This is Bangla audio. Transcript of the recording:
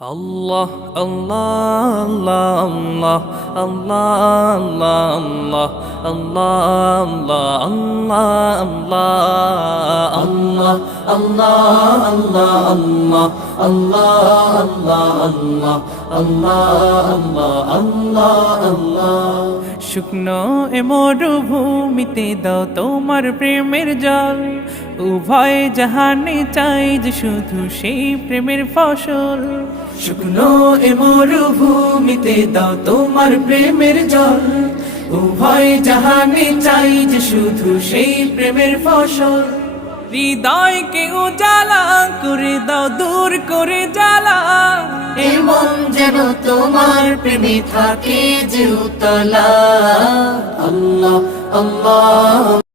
আল্লাহ আল্লাহ আল্লাহ আল্লাহ আল্লাহ আল্লাহ আল্লাহ আল্লাহ আল্লাহ আল্লাহ আল্লাহ আল্লাহ আল্লাহ আল্লাহ আল্লাহ আল্লাহ শুকনো এ মরুভূমিতে দাও তোমার প্রেমের জল উভয় জাহানে চাই যে শুধু সেই প্রেমের ফসল শুকনো এ মরুভূমিতে দাও তোমার প্রেমের জল উভয় জাহানে চাই যে শুধু সেই প্রেমের ফসল হৃদয়কে উজালা করে দাও দূর করে জ্বালা এমন যেন তোমার প্রেমে থাকে যে উতলা আল্লাহ আল্লাহ